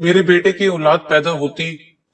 मेरे बेटे की औलाद पैदा होती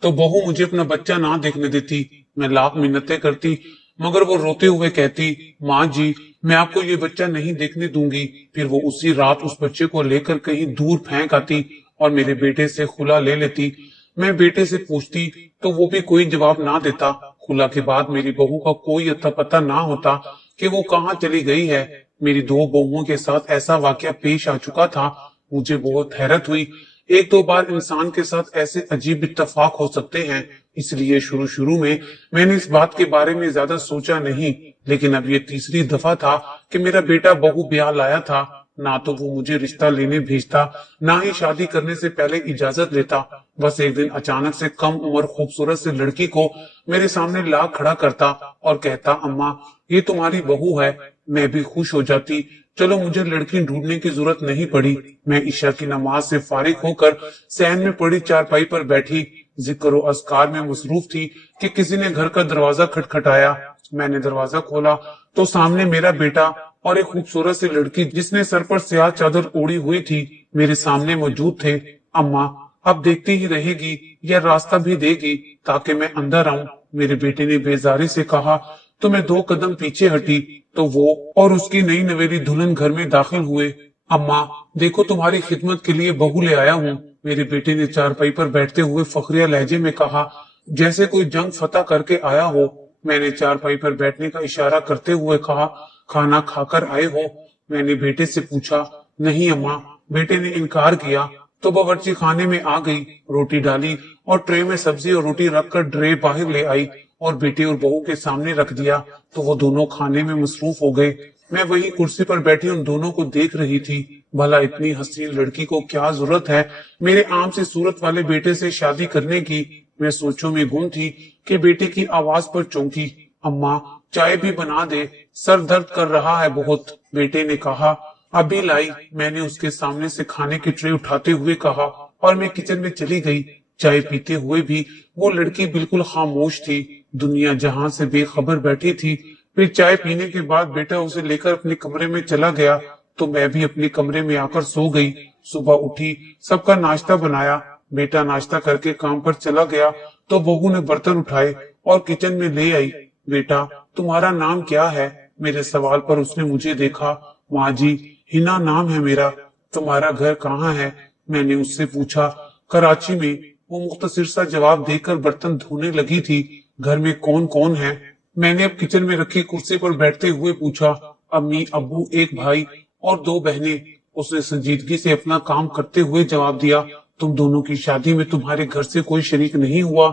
तो बहू मुझे अपना बच्चा ना देखने देती। मैं लाख मिन्नतें करती मगर वो रोते हुए कहती, माँ जी मैं आपको ये बच्चा नहीं देखने दूंगी। फिर वो उसी रात उस बच्चे को लेकर कहीं दूर फेंक आती और मेरे बेटे से खुला ले लेती। मैं बेटे से पूछती तो वो भी कोई जवाब ना देता। खुला के बाद मेरी बहू का कोई अता पता ना होता कि वो कहाँ चली गई है। मेरी दो बहुओं के साथ ऐसा वाकया पेश आ चुका था। मुझे बहुत हैरत हुई। एक दो बार इंसान के साथ ऐसे अजीब इत्तेफाक हो सकते हैं, इसलिए शुरू शुरू में मैंने इस बात के बारे में ज्यादा सोचा नहीं। लेकिन अब ये तीसरी दफा था कि मेरा बेटा बहू ब्याह लाया था। ना तो वो मुझे रिश्ता लेने भेजता, ना ही शादी करने से पहले इजाजत लेता। बस एक दिन अचानक से कम उम्र खूबसूरत से लड़की को मेरे सामने ला खड़ा करता और कहता, अम्मा ये तुम्हारी बहू है। मैं भी खुश हो जाती। चलो मुझे लड़की ढूंढने की जरूरत नहीं पड़ी। मैं ईशा की नमाज से फारिग होकर सहन में पड़ी चारपाई पर बैठी जिक्र और अस्कार में मसरूफ थी कि किसी ने घर का दरवाजा खटखटाया। मैंने दरवाजा खोला तो सामने मेरा बेटा और एक खूबसूरत सी लड़की जिसने सर पर स्याह चादर ओढ़ी हुई थी मेरे सामने मौजूद थे। अम्मा अब देखती ही रहेगी या रास्ता भी देगी ताकि मैं अंदर आऊं? मेरे बेटे ने बेजारी से कहा। तो मैं दो कदम पीछे हटी तो वो और उसकी नई नवेली दुल्हन घर में दाखिल हुए। अम्मा देखो तुम्हारी खिदमत के लिए बहू ले आया हूँ, मेरे बेटे ने चारपाई पर बैठते हुए फखरिया लहजे में कहा, जैसे कोई जंग फतह करके आया हो। मैंने चारपाई पर बैठने का इशारा करते हुए कहा, खाना खाकर आए हो? मैंने बेटे से पूछा। नहीं अम्मा, बेटे ने इनकार किया। तो बावर्ची खाने में आ गई, रोटी डाली और ट्रे में सब्जी और रोटी रखकर ट्रे बाहर ले आई और बेटे और बहू के सामने रख दिया। तो वो दोनों खाने में मसरूफ हो गए। मैं वही कुर्सी पर बैठी उन दोनों को देख रही थी। भला इतनी हसीन लड़की को क्या जरूरत है मेरे आम से सूरत वाले बेटे से शादी करने की? मैं सोचों में गुम थी कि बेटे की आवाज पर चौंकी। अम्मा चाय भी बना दे, सर दर्द कर रहा है बहुत, बेटे ने कहा। अभी लाई, मैंने उसके सामने से खाने की ट्रे उठाते हुए कहा और मैं किचन में चली गई। चाय पीते हुए भी वो लड़की बिल्कुल खामोश थी, दुनिया जहां से बेखबर बैठी थी। फिर चाय पीने के बाद बेटा उसे लेकर अपने कमरे में चला गया तो मैं भी अपने कमरे में आकर सो गई। सुबह उठी, सबका नाश्ता बनाया। बेटा नाश्ता करके काम पर चला गया तो बहू ने बर्तन उठाए और किचन में ले आई। बेटा तुम्हारा नाम क्या है? मेरे सवाल पर उसने मुझे देखा। माँ जी हिना नाम है मेरा। तुम्हारा घर कहाँ है? मैंने उससे पूछा। कराची में। वो मुख्तसर सा जवाब देकर बर्तन धोने लगी थी। घर में कौन कौन है? मैंने अब किचन में रखी कुर्सी पर बैठते हुए पूछा। अम्मी अब्बू, एक भाई और दो बहनें। उसने संजीदगी से अपना काम करते हुए जवाब दिया। तुम दोनों की शादी में तुम्हारे घर से कोई शरीक नहीं हुआ?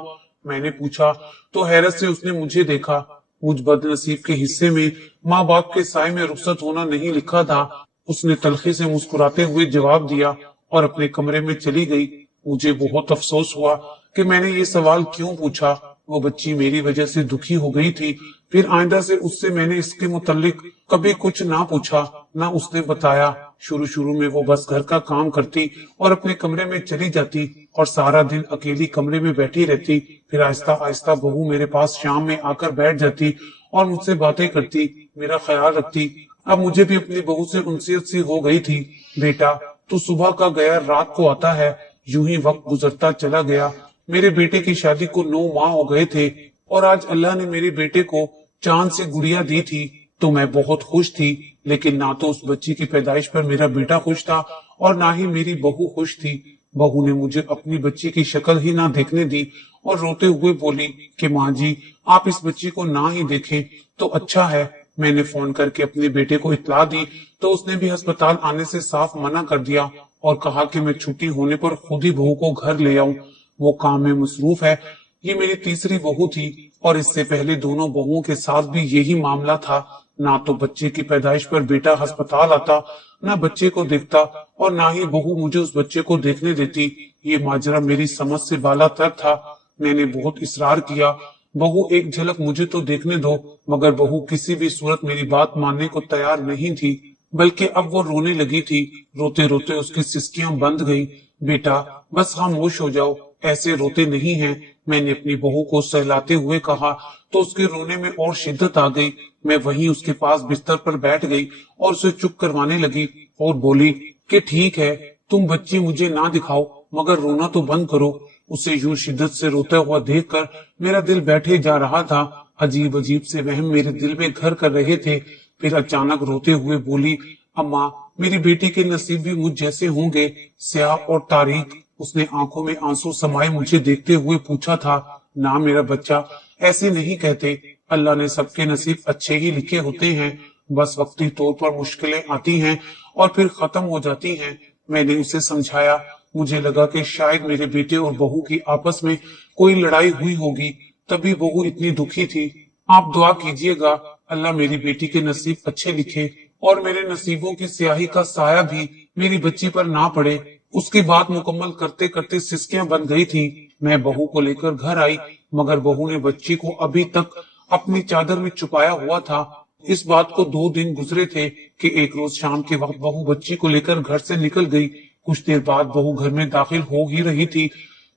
मैंने पूछा तो हैरत से उसने मुझे देखा। मुझ बदनसीब के हिस्से में माँ बाप के साय में रुखसत होना नहीं लिखा था। उसने तलखी से मुस्कुराते हुए जवाब दिया और अपने कमरे में चली गई। मुझे बहुत अफसोस हुआ कि मैंने ये सवाल क्यों पूछा। वो बच्ची मेरी वजह से दुखी हो गई थी। फिर आइंदा से उससे मैंने इसके मुतालिक कभी कुछ ना पूछा, ना उसने बताया। शुरू शुरू में वो बस घर का काम करती और अपने कमरे में चली जाती और सारा दिन अकेली कमरे में बैठी रहती। फिर आहिस्ता आहिस्ता बहू मेरे पास शाम में आकर बैठ जाती और मुझसे बातें करती, मेरा ख्याल रखती। अब मुझे भी अपनी बहू से उनसीयत सी हो गई थी। बेटा तू सुबह का गया रात को आता है। यूं ही वक्त गुजरता चला गया। मेरे बेटे की शादी को 9 माह हो गए थे और आज अल्लाह ने मेरे बेटे को चांद से गुड़िया दी थी तो मैं बहुत खुश थी। लेकिन ना तो उस बच्ची की पैदाइश पर मेरा बेटा खुश था और ना ही मेरी बहू खुश थी। बहू ने मुझे अपनी बच्ची की शक्ल ही ना देखने दी और रोते हुए बोली कि माँ जी आप इस बच्ची को ना ही देखें तो अच्छा है। मैंने फोन करके अपने बेटे को इत्तला दी तो उसने भी अस्पताल आने से साफ मना कर दिया और कहा कि मैं छुट्टी होने पर खुद ही बहू को घर ले आऊं। वो काम में मसरूफ है। ये मेरी तीसरी बहू थी और इससे पहले दोनों बहुओं के साथ भी यही मामला था। ना तो बच्चे की पैदाइश पर बेटा अस्पताल आता, ना बच्चे को देखता और ना ही बहू मुझे उस बच्चे को देखने देती। ये माजरा मेरी समझ से बाला तर था। मैंने बहुत इसरार किया, बहू एक झलक मुझे तो देखने दो, मगर बहू किसी भी सूरत मेरी बात मानने को तैयार नहीं थी, बल्कि अब वो रोने लगी थी। रोते रोते उसकी सिसकियां बंद गईं। बेटा बस खामोश हो जाओ, ऐसे रोते नहीं हैं। मैंने अपनी बहू को सहलाते हुए कहा तो उसके रोने में और शिद्दत आ गई। मैं वहीं उसके पास बिस्तर पर बैठ गई और उसे चुप करवाने लगी और बोली कि ठीक है तुम बच्ची मुझे ना दिखाओ, मगर रोना तो बंद करो। उसे यूं शिद्दत से रोता हुआ देखकर मेरा दिल बैठे जा रहा था। अजीब अजीब से वहम मेरे दिल में घर कर रहे थे। फिर अचानक रोते हुए बोली, अम्मा, मेरी बेटी के नसीब भी मुझ जैसे होंगे, स्याह और तारीक। उसने आंखों में आंसू समाये मुझे देखते हुए पूछा था। ना मेरा बच्चा, ऐसे नहीं कहते। अल्लाह ने सबके नसीब अच्छे ही लिखे होते हैं। बस वक्ती तौर पर मुश्किलें आती हैं और फिर खत्म हो जाती हैं। मैंने उसे समझाया। मुझे लगा कि शायद मेरे बेटे और बहू की आपस में कोई लड़ाई हुई होगी, तभी बहू इतनी दुखी थी। आप दुआ कीजिएगा, अल्लाह मेरी बेटी के नसीब अच्छे लिखे और मेरे नसीबों की स्याही का साया भी मेरी बच्ची पर ना पड़े। उसकी बात मुकम्मल करते करते सिसकियां बन गई थी। मैं बहू को लेकर घर आई, मगर बहू ने बच्ची को अभी तक अपनी चादर में छुपाया हुआ था। इस बात को 2 दिन गुजरे थे कि एक रोज शाम के वक्त बहू बच्ची को लेकर घर से निकल गई। कुछ देर बाद बहू घर में दाखिल हो ही रही थी।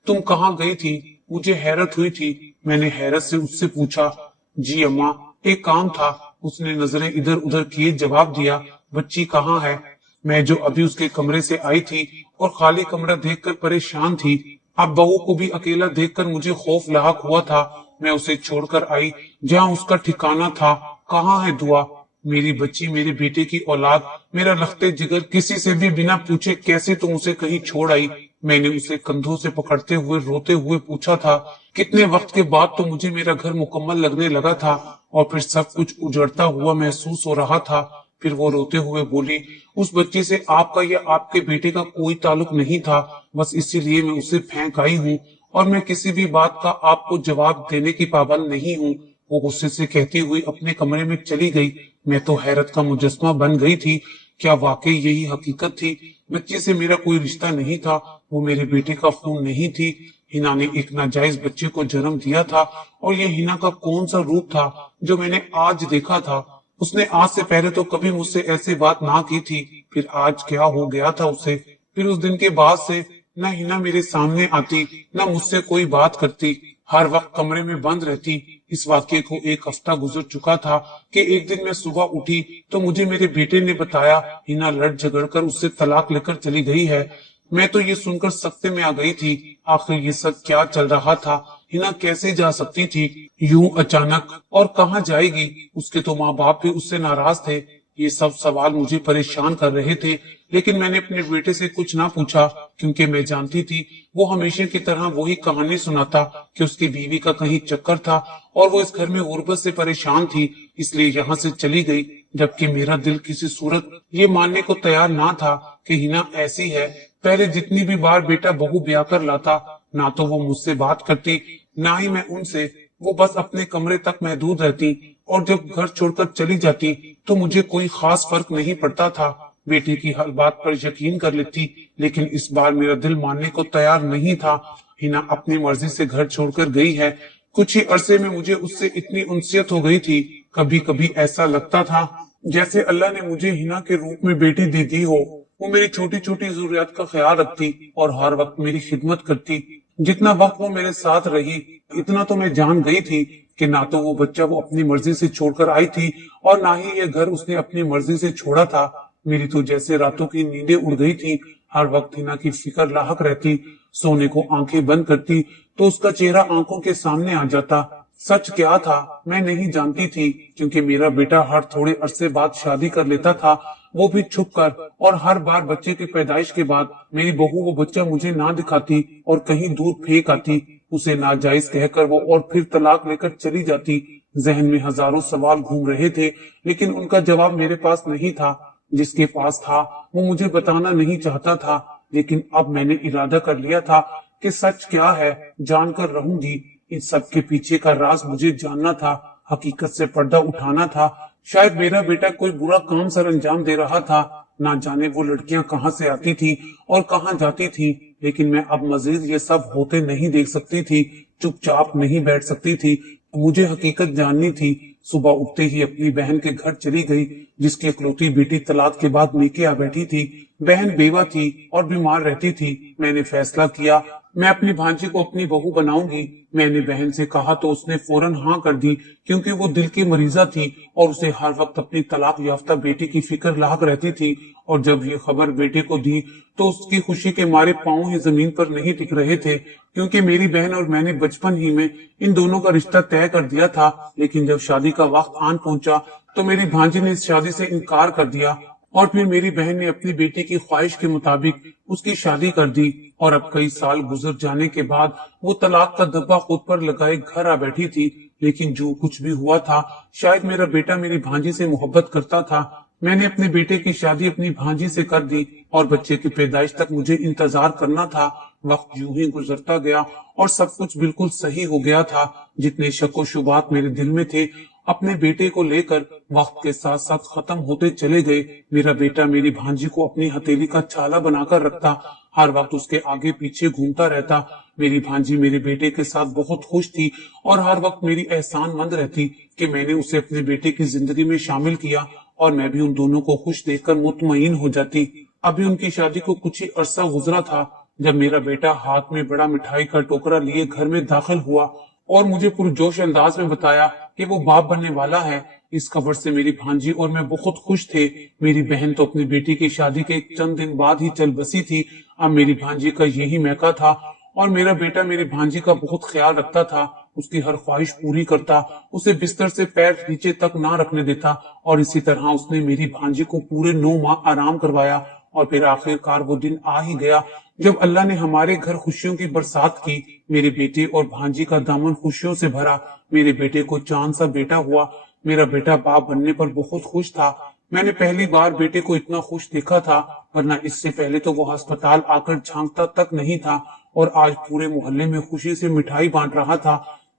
तुम कहाँ गई थी? मुझे हैरत हुई थी। मैंने हैरत से उससे पूछा। जी अम्मा, एक काम था। उसने नजरें इधर उधर किए जवाब दिया। बच्ची कहाँ है? मैं जो अभी उसके कमरे से आई थी और खाली कमरा देखकर परेशान थी। अब बहू को भी अकेला देखकर मुझे खौफ लाहक हुआ था। मैं उसे छोड़कर आई जहाँ उसका ठिकाना था। कहाँ है दुआ? मेरी बच्ची, मेरे बेटे की औलाद, मेरा लखते जिगर, किसी से भी बिना पूछे कैसे तुम उसे कहीं छोड़ आई? मैंने उसे कंधों से पकड़ते हुए रोते हुए पूछा था। कितने वक्त के बाद तो मुझे मेरा घर मुकम्मल लगने लगा था और फिर सब कुछ उजड़ता हुआ महसूस हो रहा था। फिर वो रोते हुए बोली, उस बच्ची से आपका या आपके बेटे का कोई ताल्लुक नहीं था, बस इसीलिए मैं उसे फेंक आई हूँ और मैं किसी भी बात का आपको जवाब देने की पाबंद नहीं हूँ। वो गुस्से से कहती हुई अपने कमरे में चली गई। मैं तो हैरत का मुजस्मा बन गई थी। क्या वाकई यही हकीकत थी? बच्चे से मेरा कोई रिश्ता नहीं था, वो मेरे बेटे का खून नहीं थी। हिना ने एक नाजायज बच्चे को जन्म दिया था और ये हिना का कौन सा रूप था जो मैंने आज देखा था? उसने आज से पहले तो कभी मुझसे ऐसी बात ना की थी, फिर आज क्या हो गया था उसे? फिर उस दिन के बाद से न हिना मेरे सामने आती, न मुझसे कोई बात करती, हर वक्त कमरे में बंद रहती। इस वाक्य को 1 हफ्ता गुजर चुका था कि एक दिन मैं सुबह उठी तो मुझे मेरे बेटे ने बताया हिना लड़ झगड़ कर उससे तलाक लेकर चली गई है। मैं तो ये सुनकर सख्ते में आ गई थी। आखिर ये सब क्या चल रहा था? हिना कैसे जा सकती थी यूं अचानक, और कहाँ जाएगी? उसके तो माँ बाप भी उससे नाराज थे। ये सब सवाल मुझे परेशान कर रहे थे, लेकिन मैंने अपने बेटे से कुछ ना पूछा, क्योंकि मैं जानती थी वो हमेशा की तरह वही कहानी सुनाता कि उसकी बीवी का कहीं चक्कर था और वो इस घर में गुर्बत से परेशान थी, इसलिए यहाँ से चली गई। जबकि मेरा दिल किसी सूरत ये मानने को तैयार ना था कि हिना ऐसी है। पहले जितनी भी बार बेटा बहू ब्याह कर लाता, ना तो वो मुझसे बात करती, ना ही मैं उनसे। वो बस अपने कमरे तक महदूद रहती और जब घर छोड़कर चली जाती तो मुझे कोई खास फर्क नहीं पड़ता था। बेटी की हर बात पर यकीन कर लेती, लेकिन इस बार मेरा दिल मानने को तैयार नहीं था। हिना अपनी मर्जी से घर छोड़कर गई है। कुछ ही अरसे में मुझे उससे इतनी उनसियत हो गई थी, कभी कभी ऐसा लगता था जैसे अल्लाह ने मुझे हिना के रूप में बेटी दे दी हो। वो मेरी छोटी छोटी जरूरियात का ख्याल रखती और हर वक्त मेरी खिदमत करती। जितना वक्त वो मेरे साथ रही, इतना तो मैं जान गई थी कि ना तो वो बच्चा वो अपनी मर्जी से छोड़कर आई थी और ना ही ये घर उसने अपनी मर्जी से छोड़ा था। मेरी तो जैसे रातों की नींदें उड़ गई थी। हर वक्त हिना की फिक्र लाहक रहती। सोने को आंखें बंद करती तो उसका चेहरा आंखों के सामने आ जाता। सच क्या था मैं नहीं जानती थी, क्योंकि मेरा बेटा हर थोड़े अरसे बाद शादी कर लेता था, वो भी छुप कर, और हर बार बच्चे की पैदाइश के बाद मेरी बहू वो बच्चा मुझे ना दिखाती और कहीं दूर फेंक आती। उसे नाजायज कहकर वो और फिर तलाक लेकर चली जाती। जहन में हजारों सवाल घूम रहे थे, लेकिन उनका जवाब मेरे पास नहीं था। जिसके पास था वो मुझे बताना नहीं चाहता था, लेकिन अब मैंने इरादा कर लिया था कि सच क्या है जानकर रहूंगी। इन सब के पीछे का राज मुझे जानना था, हकीकत से पर्दा उठाना था। शायद मेरा बेटा कोई बुरा काम सर अंजाम दे रहा था। ना जाने वो लड़कियां कहाँ से आती थी और कहाँ जाती थी, लेकिन मैं अब मजीद ये सब होते नहीं देख सकती थी। चुपचाप नहीं बैठ सकती थी, मुझे हकीकत जाननी थी। सुबह उठते ही अपनी बहन के घर चली गई, जिसकी इकलौती बेटी तलाक के बाद मेके आ बैठी थी। बहन बेवा थी और बीमार रहती थी। मैंने फैसला किया मैं अपनी भांजी को अपनी बहू बनाऊंगी। मैंने बहन से कहा तो उसने फौरन हाँ कर दी, क्योंकि वो दिल की मरीजा थी और उसे हर वक्त अपनी तलाक याफ्ता बेटी की फिक्र लाक रहती थी। और जब ये खबर बेटे को दी तो उसकी खुशी के मारे पांव ही जमीन पर नहीं टिक रहे थे, क्योंकि मेरी बहन और मैंने बचपन ही में इन दोनों का रिश्ता तय कर दिया था। लेकिन जब शादी का वक्त आन पहुंचा तो मेरी भांजी ने इस शादी से इनकार कर दिया और फिर मेरी बहन ने अपनी बेटी की ख्वाहिश के मुताबिक उसकी शादी कर दी। और अब कई साल गुजर जाने के बाद वो तलाक का धब्बा खुद पर लगाए घर आ बैठी थी। लेकिन जो कुछ भी हुआ था, शायद मेरा बेटा मेरी भांजी से मोहब्बत करता था। मैंने अपने बेटे की शादी अपनी भांजी से कर दी और बच्चे की पैदाइश तक मुझे इंतजार करना था। वक्त यूं ही गुजरता गया और सब कुछ बिल्कुल सही हो गया था। जितने शक व शुबात मेरे दिल में थे अपने बेटे को लेकर, वक्त के साथ साथ खत्म होते चले गए। मेरा बेटा मेरी भांजी को अपनी हथेली का छाला बनाकर रखता, हर वक्त उसके आगे पीछे घूमता रहता। मेरी भांजी मेरे बेटे के साथ बहुत खुश थी और हर वक्त मेरी एहसानमंद रहती कि मैंने उसे अपने बेटे की जिंदगी में शामिल किया, और मैं भी उन दोनों को खुश देखकर मुतमईन हो जाती। अभी उनकी शादी को कुछ ही अरसा गुजरा था जब मेरा बेटा हाथ में बड़ा मिठाई का टोकरा लिए घर में दाखिल हुआ और मुझे पुरजोश अंदाज में बताया कि वो बाप बनने वाला है। इस खबर से मेरी भांजी और मैं बहुत खुश थे। मेरी बहन तो अपनी बेटी की शादी के चंद दिन बाद ही चल बसी थी। अब मेरी भांजी का यही मैका था और मेरा बेटा मेरी भांजी का बहुत ख्याल रखता था, उसकी हर ख्वाहिश पूरी करता, उसे बिस्तर से पैर नीचे तक ना रखने देता। और इसी तरह उसने मेरी भांजी को पूरे 9 माह आराम करवाया। और फिर आखिरकार वो दिन आ ही गया जब अल्लाह ने हमारे घर खुशियों की बरसात की। मेरे बेटे और भांजी का दामन खुशियों से भरा। मेरे बेटे को चांद सा बेटा हुआ। मेरा बेटा बाप बनने पर बहुत खुश था। मैंने पहली बार बेटे को इतना खुश देखा था, वरना इससे पहले तो वो अस्पताल आकर झांकता तक नहीं था और आज पूरे मोहल्ले में खुशी से मिठाई बांट रहा था।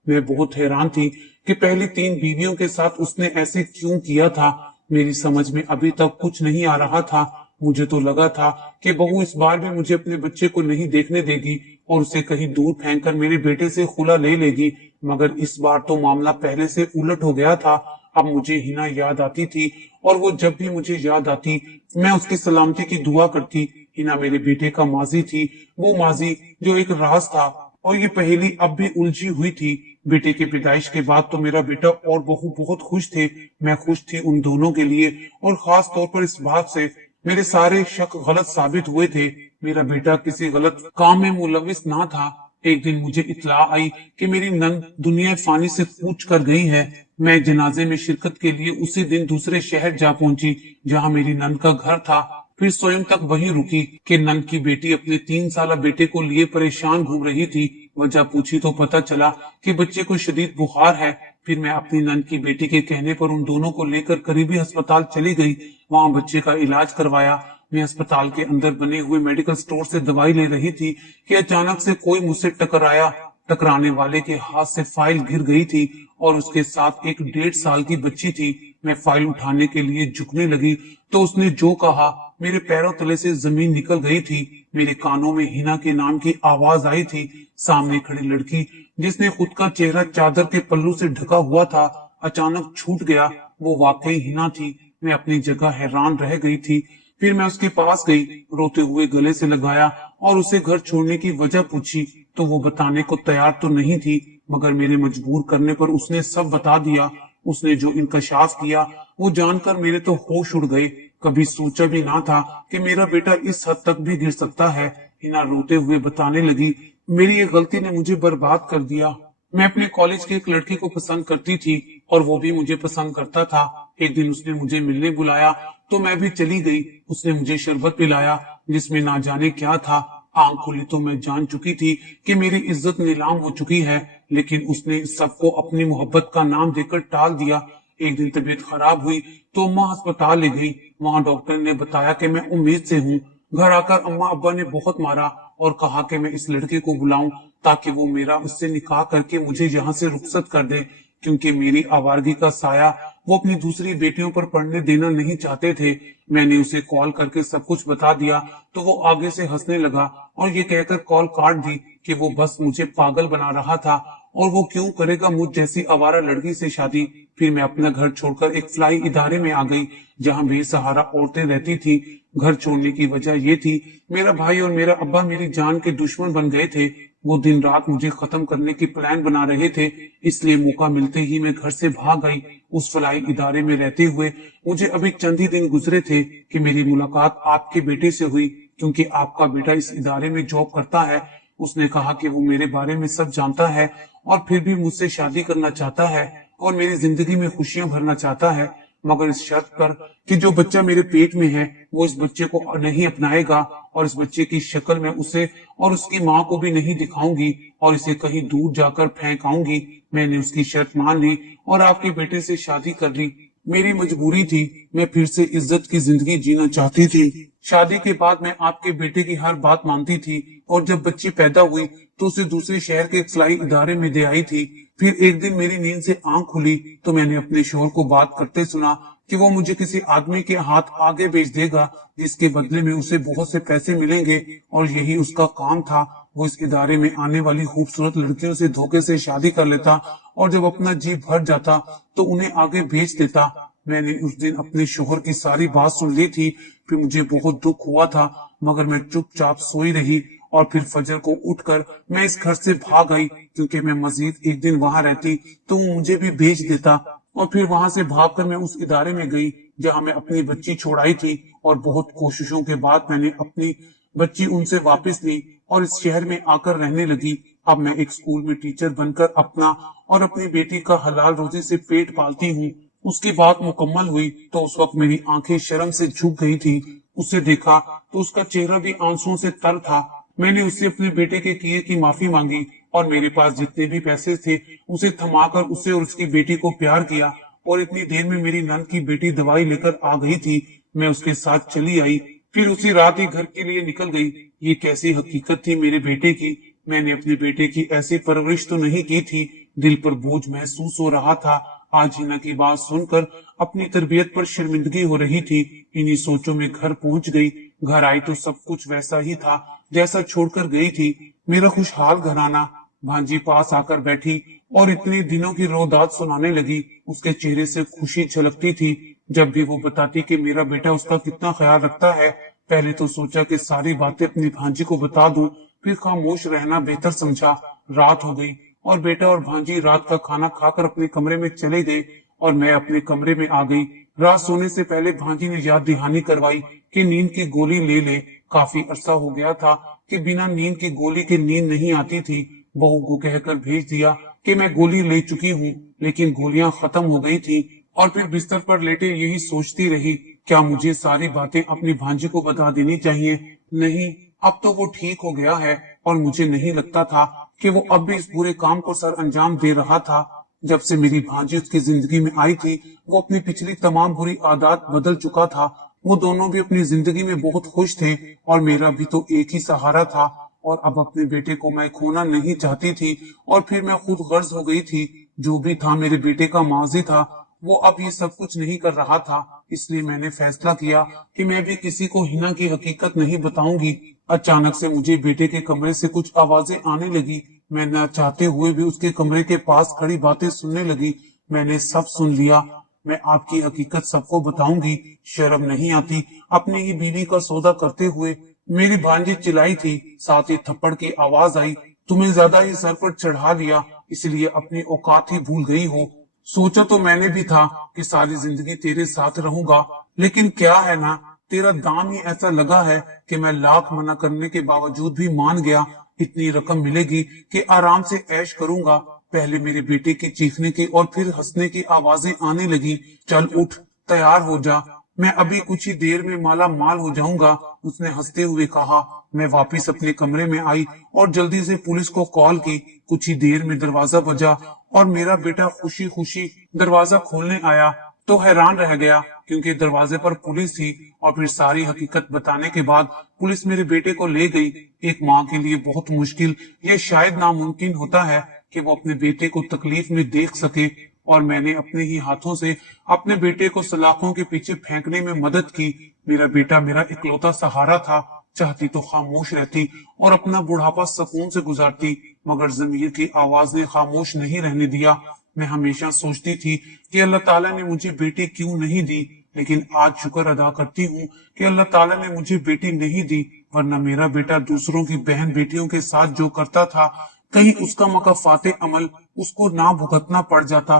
मैं बहुत हैरान थी कि पहली 3 बीवियों के साथ उसने ऐसे क्यों किया था। मेरी समझ में अभी तक कुछ नहीं आ रहा था। मुझे तो लगा था कि बहू इस बार भी मुझे अपने बच्चे को नहीं देखने देगी और उसे कहीं दूर फेंककर मेरे बेटे से खुला ले लेगी, मगर इस बार तो मामला पहले से उलट हो गया था। अब मुझे हिना याद आती थी और वो जब भी मुझे याद आती मैं उसकी सलामती की दुआ करती। हिना मेरे बेटे का माजी थी, वो माजी जो एक राज था, और ये पहेली अब भी उलझी हुई थी। बेटे की पैदाइश के बाद तो मेरा बेटा और बहू बहुत खुश थे। मैं खुश थी उन दोनों के लिए और खास तौर पर इस बात से मेरे सारे शक गलत साबित हुए थे। मेरा बेटा किसी गलत काम में मुलविस ना था। एक दिन मुझे इत्तला आई कि मेरी नंद दुनिया फानी से कूच कर गई है। मैं जनाजे में शिरकत के लिए उसी दिन दूसरे शहर जा पहुंची जहां मेरी नंद का घर था। फिर स्वयं तक वहीं रुकी कि नंद की बेटी अपने 3 साल बेटे को लिए परेशान घूम रही थी। वजह पूछी तो पता चला कि बच्चे को शदीद बुखार है। फिर मैं अपनी नंद की बेटी के कहने पर उन दोनों को लेकर करीबी अस्पताल चली गई। वहां बच्चे का इलाज करवाया। मैं अस्पताल के अंदर बने हुए मेडिकल स्टोर से दवाई ले रही थी कि अचानक से कोई मुझसे टकराया। टकराने वाले के हाथ से फाइल गिर गई थी और उसके साथ एक 1.5 साल की बच्ची थी। मैं फाइल उठाने के लिए झुकने लगी तो उसने जो कहा मेरे पैरों तले से जमीन निकल गई थी। मेरे कानों में हिना के नाम की आवाज आई थी। सामने खड़ी लड़की जिसने खुद का चेहरा चादर के पल्लू से ढका हुआ था, अचानक छूट गया। वो वाकई हिना थी। मैं अपनी जगह हैरान रह गई थी। फिर मैं उसके पास गई, रोते हुए गले से लगाया और उसे घर छोड़ने की वजह पूछी तो वो बताने को तैयार तो नहीं थी, मगर मेरे मजबूर करने पर उसने सब बता दिया। उसने जो इंकशाफ किया वो जानकर मेरे तो होश उड़ गए। कभी सोचा भी ना था कि मेरा बेटा इस हद तक भी गिर सकता है। हिना रोते हुए बताने लगी, मेरी ये गलती ने मुझे बर्बाद कर दिया। मैं अपने कॉलेज की एक लड़की को पसंद करती थी और वो भी मुझे पसंद करता था। एक दिन उसने मुझे मिलने बुलाया तो मैं भी चली गई। उसने मुझे शरबत पिलाया जिसमें ना जाने क्या था। आंख खुली तो मैं जान चुकी थी कि मेरी इज्जत नीलाम हो चुकी है, लेकिन उसने सबको अपनी मोहब्बत का नाम देकर टाल दिया। एक दिन तबीयत खराब हुई तो अम्मा अस्पताल ले गई। वहां डॉक्टर ने बताया कि मैं उम्मीद से हूँ। घर आकर अम्मा अब्बा ने बहुत मारा और कहा कि मैं इस लड़के को बुलाऊं ताकि वो मेरा उससे निकाह करके मुझे यहाँ से रुखसत कर दे, क्योंकि मेरी आवारगी का साया वो अपनी दूसरी बेटियों पर पड़ने देना नहीं चाहते थे। मैंने उसे कॉल करके सब कुछ बता दिया तो वो आगे से हंसने लगा और ये कहकर कॉल काट दी कि वो बस मुझे पागल बना रहा था और वो क्यों करेगा मुझ जैसी आवारा लड़की से शादी। फिर मैं अपना घर छोड़कर एक फलाई इदारे में आ गई जहाँ बेसहारा औरतें रहती थी। घर छोड़ने की वजह ये थी, मेरा भाई और मेरा अब्बा मेरी जान के दुश्मन बन गए थे। वो दिन रात मुझे खत्म करने की प्लान बना रहे थे, इसलिए मौका मिलते ही मैं घर से भाग गई। उस फलाई इदारे में रहते हुए मुझे अभी चंद ही दिन गुजरे थे कि मेरी मुलाकात आपके बेटे से हुई, क्योंकि आपका बेटा इस इदारे में जॉब करता है। उसने कहा कि वो मेरे बारे में सब जानता है और फिर भी मुझसे शादी करना चाहता है और मेरी जिंदगी में खुशियां भरना चाहता है, मगर इस शर्त पर कि जो बच्चा मेरे पेट में है वो इस बच्चे को नहीं अपनाएगा और इस बच्चे की शक्ल मैं उसे और उसकी माँ को भी नहीं दिखाऊंगी और इसे कहीं दूर जाकर फेंक आऊंगी। मैंने उसकी शर्त मान ली और आपके बेटे से शादी कर ली। मेरी मजबूरी थी, मैं फिर से इज्जत की जिंदगी जीना चाहती थी। शादी के बाद मैं आपके बेटे की हर बात मानती थी और जब बच्ची पैदा हुई तो उसे दूसरे शहर के एक फलाई इदारे में दे आई थी। फिर एक दिन मेरी नींद से आंख खुली तो मैंने अपने शोहर को बात करते सुना कि वो मुझे किसी आदमी के हाथ आगे भेज देगा, जिसके बदले में उसे बहुत से पैसे मिलेंगे और यही उसका काम था। वो इस इदारे में आने वाली खूबसूरत लड़कियों से धोखे से शादी कर लेता और जब अपना जी भर जाता तो उन्हें आगे भेज देता। मैंने उस दिन अपने शोहर की सारी बात सुन ली थी। फिर मुझे बहुत दुख हुआ था, मगर मैं चुपचाप सोई रही और फिर फजर को उठकर मैं इस घर से भाग आई, क्योंकि मैं मजीद एक दिन वहां रहती तो वो मुझे भी भेज देता। और फिर वहां से भागकर मैं उस इदारे में गई जहां मैं अपनी बच्ची छोड़ाई थी और बहुत कोशिशों के बाद मैंने अपनी बच्ची उनसे वापस ली और इस शहर में आकर रहने लगी। अब मैं एक स्कूल में टीचर बनकर अपना और अपनी बेटी का हलाल रोजी से पेट पालती हूँ। उसकी बात मुकम्मल हुई तो उस वक्त मेरी आंखें शर्म से झुक गई थी। उसे देखा तो उसका चेहरा भी आंसुओं से तर था। मैंने उससे अपने बेटे के किए की माफी मांगी और मेरे पास जितने भी पैसे थे उसे थमाकर उसे और उसकी बेटी को प्यार किया। और इतनी देर में मेरी नंद की बेटी दवाई लेकर आ गई थी। मैं उसके साथ चली आई, फिर उसी रात ही घर के लिए निकल गई। ये कैसी हकीकत थी मेरे बेटे की। मैंने अपने बेटे की ऐसी परवरिश तो नहीं की थी। दिल पर बोझ महसूस हो रहा था। आज हिना की बात सुनकर अपनी तरबियत पर शर्मिंदगी हो रही थी। इन्हीं सोचों में घर पहुंच गई। घर आई तो सब कुछ वैसा ही था जैसा छोड़कर गई थी। मेरा खुशहाल घराना। भांजी पास आकर बैठी और इतने दिनों की रोदात सुनाने लगी। उसके चेहरे से खुशी झलकती थी जब भी वो बताती कि मेरा बेटा उसका कितना ख्याल रखता है। पहले तो सोचा कि सारी बातें अपनी भांजी को बता दूं, फिर खामोश रहना बेहतर समझा। रात हो गई और बेटा और भांजी रात का खाना खाकर अपने कमरे में चले गए और मैं अपने कमरे में आ गई। रात सोने से पहले भांजी ने याद दहानी करवाई कि नींद की गोली ले ले। काफी अरसा हो गया था कि बिना नींद की गोली के नींद नहीं आती थी। बहू को कहकर भेज दिया कि मैं गोली ले चुकी हूँ, लेकिन गोलियां खत्म हो गई थी। और फिर बिस्तर पर लेटे यही सोचती रही, क्या मुझे सारी बातें अपनी भांजी को बता देनी चाहिए? नहीं, अब तो वो ठीक हो गया है और मुझे नहीं लगता था कि वो अब भी इस बुरे काम को सर अंजाम दे रहा था। जब से मेरी भांजी उसकी जिंदगी में आई थी वो अपनी पिछली तमाम बुरी आदत बदल चुका था। वो दोनों भी अपनी जिंदगी में बहुत खुश थे और मेरा भी तो एक ही सहारा था। और अब अपने बेटे को मैं खोना नहीं चाहती थी और फिर मैं खुद गर्ज हो गई थी। जो भी था मेरे बेटे का माजी था, वो अब ये सब कुछ नहीं कर रहा था। इसलिए मैंने फैसला किया कि मैं भी किसी को हिना की हकीकत नहीं बताऊंगी। अचानक से मुझे बेटे के कमरे से कुछ आवाजें आने लगी। मैं न चाहते हुए भी उसके कमरे के पास खड़ी बातें सुनने लगी। मैंने सब सुन लिया। मैं आपकी हकीकत सबको बताऊंगी। शर्म नहीं आती अपनी ही बीवी का सौदा करते हुए? मेरी भांजी चिल्लाई थी, साथ ही थप्पड़ की आवाज आई। तुम्हें ज्यादा ही सर पर चढ़ा लिया, इसलिए अपनी औकात ही भूल गई हो। सोचा तो मैंने भी था कि सारी जिंदगी तेरे साथ रहूंगा, लेकिन क्या है ना, तेरा दाम ही ऐसा लगा है कि मैं लाख मना करने के बावजूद भी मान गया। इतनी रकम मिलेगी कि आराम से ऐश करूंगा। पहले मेरे बेटे की चीखने की और फिर हंसने की आवाजें आने लगी। चल उठ, तैयार हो जा, मैं अभी कुछ ही देर में माला माल हो जाऊंगा, उसने हंसते हुए कहा। मैं वापस अपने कमरे में आई और जल्दी से पुलिस को कॉल की। कुछ ही देर में दरवाजा बजा और मेरा बेटा खुशी खुशी दरवाजा खोलने आया तो हैरान रह गया, क्योंकि दरवाजे पर पुलिस थी। और फिर सारी हकीकत बताने के बाद पुलिस मेरे बेटे को ले गई। एक माँ के लिए बहुत मुश्किल, ये शायद नामुमकिन होता है कि वो अपने बेटे को तकलीफ में देख सके, और मैंने अपने ही हाथों से अपने बेटे को सलाखों के पीछे फेंकने में मदद की। मेरा बेटा मेरा इकलौता सहारा था। چاہتی تو خاموش رہتی اور اپنا بڑھاپا سکون سے گزارتی، مگر ضمیر کی آواز نے خاموش نہیں رہنے دیا۔ میں ہمیشہ سوچتی تھی کہ اللہ تعالیٰ نے مجھے بیٹی کیوں نہیں دی، لیکن آج شکر ادا کرتی ہوں کہ اللہ تعالیٰ نے مجھے بیٹی نہیں دی، ورنہ میرا بیٹا دوسروں کی بہن بیٹیوں کے ساتھ جو کرتا تھا، کہیں اس کا مکافات عمل اس کو نہ بھگتنا پڑ جاتا۔